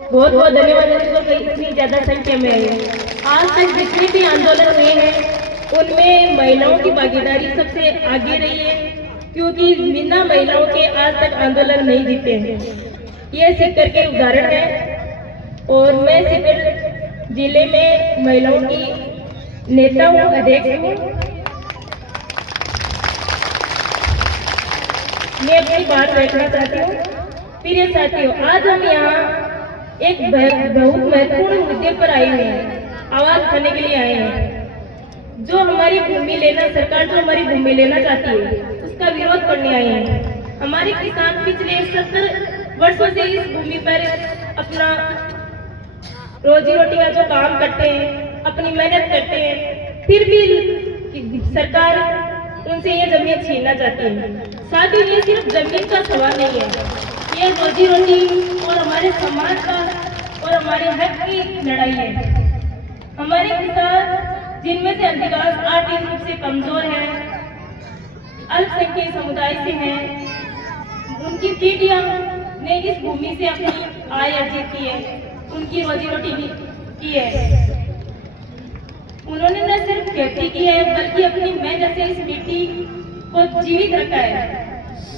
बहुत बहुत धन्यवाद इसको इतनी ज्यादा संख्या में आई है। आज तक जितने भी आंदोलन हुए हैं उनमें महिलाओं की भागीदारी सबसे आगे रही है, क्योंकि बिना महिलाओं के आज तक आंदोलन नहीं जीते हैं। ये सीकर के उदाहरण है। और मैं सीकर जिले में महिलाओं की नेता हूँ, अध्यक्ष हूँ। मैं अपनी बात रखना चाहती हूँ। प्रिय साथियों, आज हम यहाँ एक बहुत महत्वपूर्ण मुद्दे पर आए हैं, आवाज उठाने के लिए आए हैं। जो हमारी भूमि लेना, सरकार जो हमारी भूमि लेना चाहती है उसका विरोध करने आए हैं। हमारे किसान पिछले 70 वर्षों से इस भूमि पर अपना रोजी रोटी का जो काम करते हैं, अपनी मेहनत करते हैं, फिर भी सरकार उनसे ये जमीन छीनना चाहती है। साथ ही ये सिर्फ जमीन का सवाल नहीं है, ये रोजी रोटी और हमारे समाज का और हमारे हक की लड़ाई है। हमारे किसान जिनमें से अधिकांश आर्थिक रूप से कमजोर है, अल्पसंख्यक समुदाय से हैं, उनकी पीढ़ियां ने इस भूमि से अपनी आय अर्जित की है, उनकी रोजी रोटी भी की है। उन्होंने न सिर्फ खेती की है बल्कि अपनी मेहनत से इस मिट्टी को जीवित रखा है,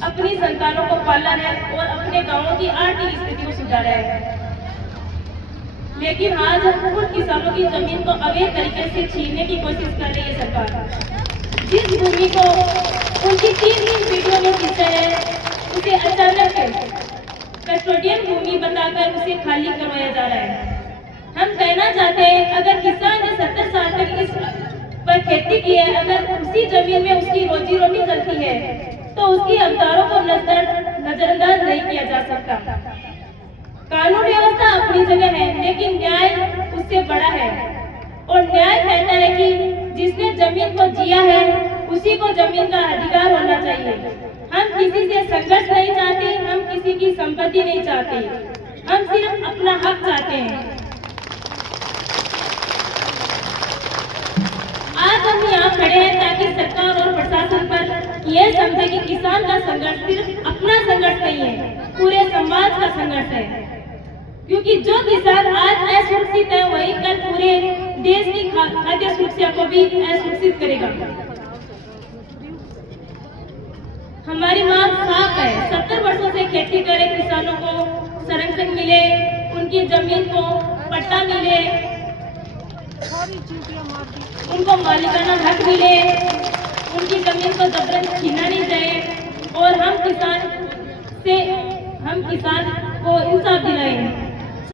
अपनी संतानों को पाला है और अपने गांवों की आर्थिक स्थिति को सुधारा है। लेकिन आज हम उन किसानों की जमीन को अवैध तरीके से छीनने की कोशिश कर रही है सरकार। जिस भूमि को उनकी 3 पीढ़ियों ने खींचा है, उसे अचानक कस्टोडियन भूमि बताकर उसे खाली करवाया जा रहा है। हम कहना चाहते हैं, अगर किसान ने 70 साल तक इस पर खेती की है, अगर उसी जमीन में उसकी रोजी रोटी चलती है, तो उसकी अधिकारों को नजरअंदाज नहीं किया जा सकता। कानून व्यवस्था अपनी जगह है, लेकिन न्याय उससे बड़ा है। और न्याय कहता है कि जिसने जमीन को जिया है उसी को जमीन का अधिकार होना चाहिए। हम किसी से संघर्ष नहीं चाहते, हम किसी की संपत्ति नहीं चाहते, हम सिर्फ अपना हक चाहते हैं। आज हम यहाँ खड़े हैं ताकि सरकार और प्रशासन पर यह समझे कि किसान का संघर्ष सिर्फ अपना संघर्ष नहीं है, पूरे समाज का संघर्ष है। क्योंकि जो किसान आज असुरक्षित है, वही कल पूरे देश की खाद्य सुरक्षा को भी असुरक्षित करेगा। हमारी मांग साफ है, 70 वर्षों से खेती करे किसानों को संरक्षण मिले, उनकी जमीन को पट्टा मिले, उनको मालिकाना हक मिले, उनकी जमीन को जबरन छीना नहीं जाए और हम किसान को इंसाफ दिलाएं।